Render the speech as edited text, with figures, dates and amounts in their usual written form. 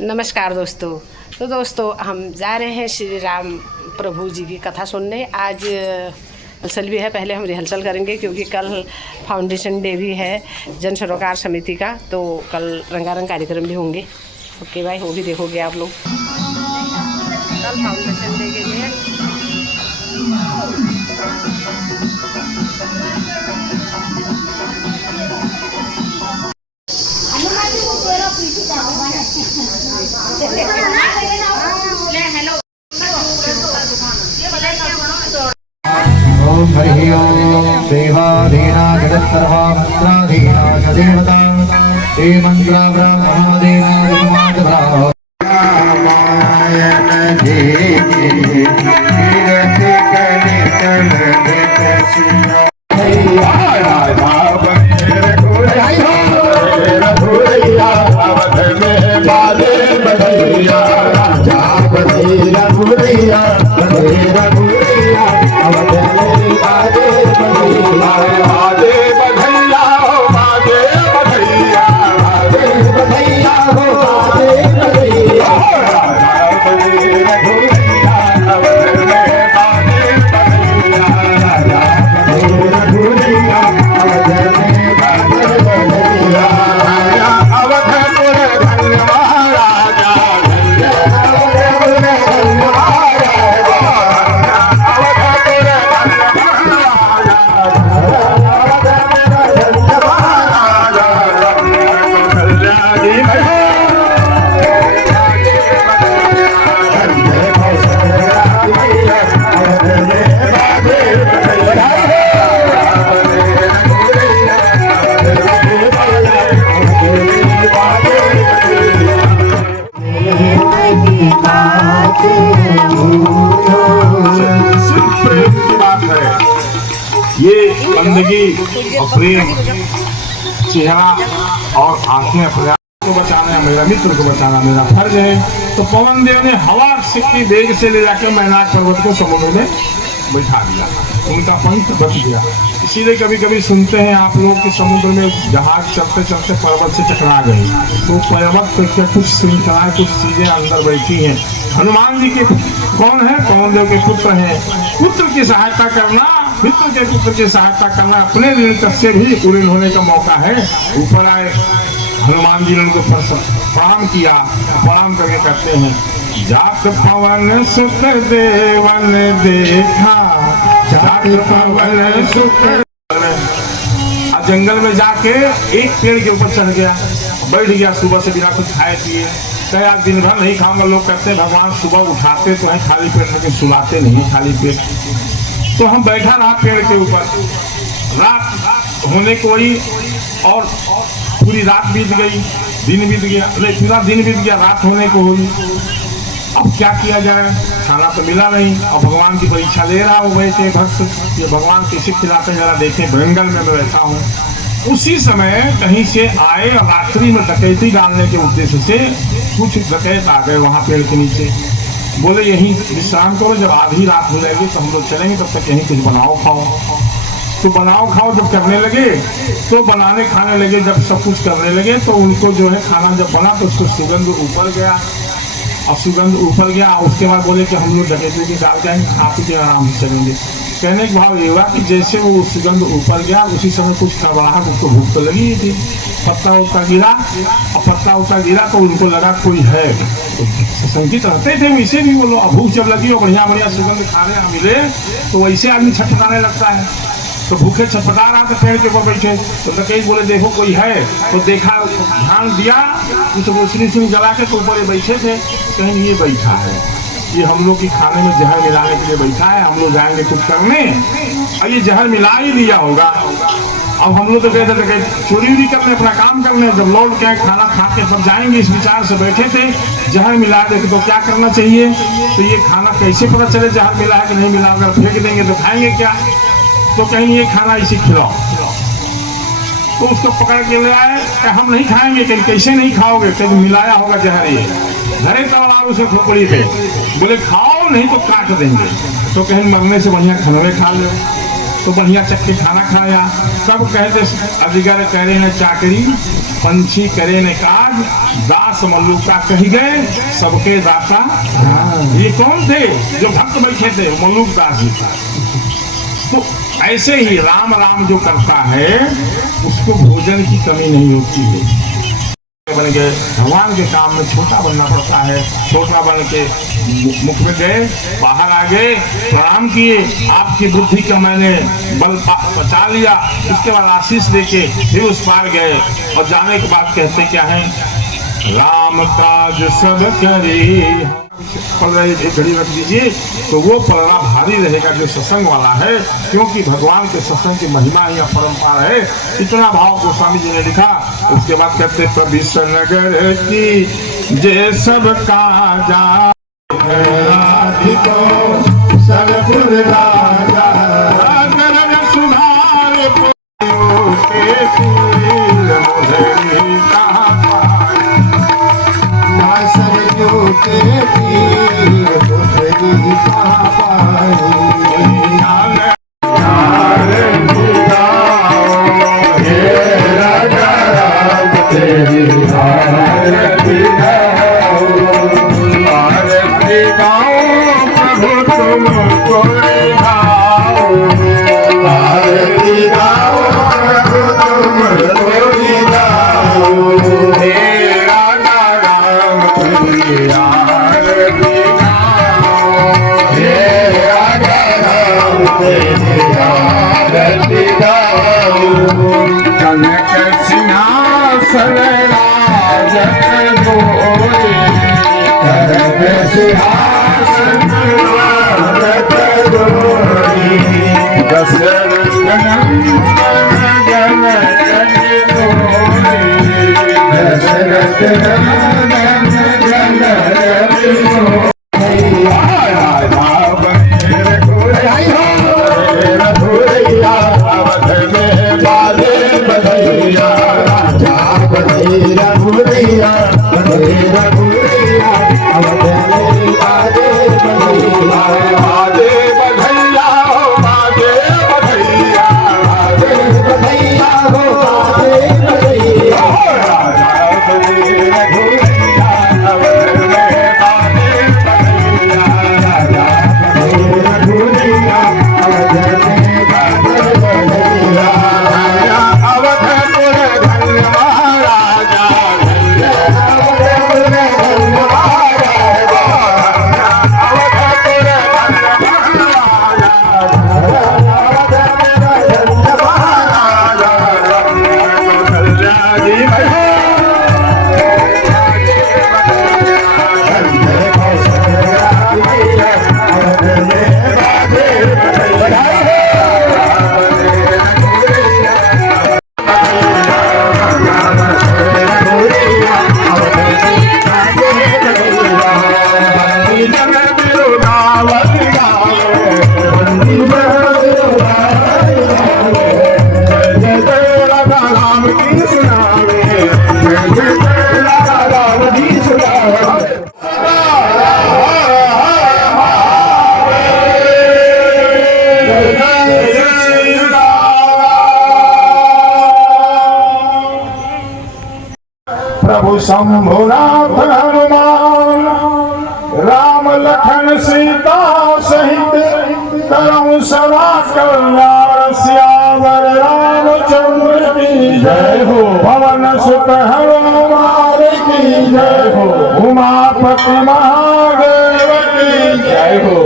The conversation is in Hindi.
नमस्कार दोस्तों। तो दोस्तों हम जा रहे हैं श्री राम प्रभु जी की कथा सुनने। आज रिहर्सल भी है, पहले हम रिहर्सल करेंगे क्योंकि कल फाउंडेशन डे भी है जन सरोकार समिति का, तो कल रंगारंग कार्यक्रम भी होंगे। ओके भाई, वो भी देखोगे आप लोग कल फाउंडेशन डे के लिए। ओम हरि ओम देवाधीना जगत्सर्वा मंत्राधीना च देवता ते मंत्रा ब्रह्मादीना विद्वांसभा रामायण जी तीरथ कलिकल देखसिनो ये बंदगी और प्रेम, चेहरा और आंखें अपने को बचाना, मेरा मित्र को बचाना मेरा फर्ज है। तो पवन देव ने हवा की वेग से ले जाकर मैनाक पर्वत को समुद्र में बैठा दिया, उनका पंख बच गया। इसीलिए कभी कभी सुनते हैं आप लोग कि समुद्र में जहाज चलते चलते पर्वत से टकरा गए, तो पर्वत पे कुछ श्रृंखलाएं, कुछ चीजें अंदर बैठी हैं। हनुमान जी के कौन है? पवन देव के पुत्र हैं। पुत्र की सहायता करना, मित्र के पुत्र की सहायता करना, अपने ऋण से भी ऋण होने का मौका है। ऊपर आए हनुमान जी ने उनको प्रणाम किया, प्रणाम करके कहते हैं जात पवन सुख देवन देखा, जात पवन सुख। जंगल में जाके एक पेड़ के ऊपर चढ़ गया, बैठ गया सुबह से बिना कुछ खाए पिए। कई आज दिन भर नहीं खाऊंगा, लोग कहते हैं भगवान सुबह उठाते तो है खाली पेट, लेकिन सुलाते नहीं खाली पेट। तो हम बैठा रहा पेड़ के ऊपर, रात होने को ही और पूरी रात बीत गई, दिन बीत गया, नहीं पूरा दिन बीत गया, रात होने को हुई। अब क्या किया जाए, खाना तो मिला नहीं। और भगवान की परीक्षा ले रहा हो बैठे भक्त, ये भगवान कैसे खिलाते जरा देखें। जंगल में मैं बैठा हूँ, उसी समय कहीं से आए और रात्रि में डकैती डालने के उद्देश्य से कुछ डकैत आ गए वहाँ पेड़ के नीचे। बोले यहीं विश्राम करो, जब आधी रात हो जाएगी तो हम लोग चलेंगे, तब तक यहीं कुछ बनाओ खाओ। तो बनाओ खाओ जब करने लगे, तो बनाने खाने लगे, जब सब कुछ करने लगे तो उनको जो है खाना जब बना तो उसको सुगंध ऊपर गया, और सुगंध ऊपर गया। उसके बाद बोले कि हम लोग डकैती के डाल जाएंगे, खा पी के आराम से चलेंगे। कहने का भाव ये हुआ कि जैसे वो सुगंध ऊपर गया, उसी समय कुछ कड़वाहट, उसको भूख तो लगी थी। पत्ता उत्ता गिरा, और पत्ता उत्ता गिरा तो उनको लगा कोई है, संकित रहते थे वैसे भी। बोलो भूख जब लगी और बढ़िया बढ़िया सुगंध खाने मिले तो वैसे आदमी छटपटाने लगता है। तो भूखे छटपटा रहा था पेड़ के ऊपर बैठे, तो डकैत बोले देखो कोई है। तो देखा, ध्यान दिया, तो रोशनी जला के ऊपर बैठे थे, कहीं ये बैठा है। ये हम लोग की खाने में जहर मिलाने के लिए बैठा है, हम लोग जाएंगे कुछ करने और ये जहर मिला ही दिया होगा। अब हम लोग तो कहते थे चोरी उरी करने, अपना काम करने, जब लौट के खाना खा के सब जाएंगे इस विचार से बैठे थे जहर मिला दे तो क्या करना चाहिए। तो ये खाना कैसे पता चले जहर मिला है कि नहीं मिला, अगर फेंक देंगे तो खाएंगे क्या। तो कहीं ये खाना इसी खिलाओ, तो उसको पकड़ के ले आए, हम नहीं खाएंगे। कहीं कैसे नहीं खाओगे, कहीं मिलाया होगा जहर। ये घरे तलवार उसे खोपड़ी थे, बोले खाओ नहीं तो काट देंगे। तो कहीं मरने से बढ़िया खनवे खा ले, तो बढ़िया चक्के खाना खाया। तब कहते अजगर करे न चाकरी, पंछी करे न काज, दास मल्लुका कह गए सबके दाता। ये कौन थे जो भक्त बैठे थे, मल्लुक दास जी था। तो ऐसे ही राम राम जो करता है उसको भोजन की कमी नहीं होती है। बन गए भगवान के काम में छोटा बनना पड़ता है, छोटा बन के मुख में गए, बाहर आ गए, प्रणाम किए, आपकी बुद्धि का मैंने बल बचा लिया। उसके बाद आशीष देके फिर उस पार गए और जाने के बाद कहते क्या है, राम काज सब करी। पल रहे एक घड़ी रख दीजिए तो वो पलड़ा भारी रहेगा जो सत्संग वाला है, क्योंकि भगवान के सत्संग की महिमा या परंपरा है। इतना भाव गोस्वामी जी ने लिखा। उसके बाद कहते प्रविश नगर की जे सब काजा प्रभु शंभुनाथ हनुमान राम लखन सीता सहित करम सदा कल्याण सियावर रामचंद्र की जय हो। पवन सुत हनुमान की जय हो। उमापति महादेव की जय हो।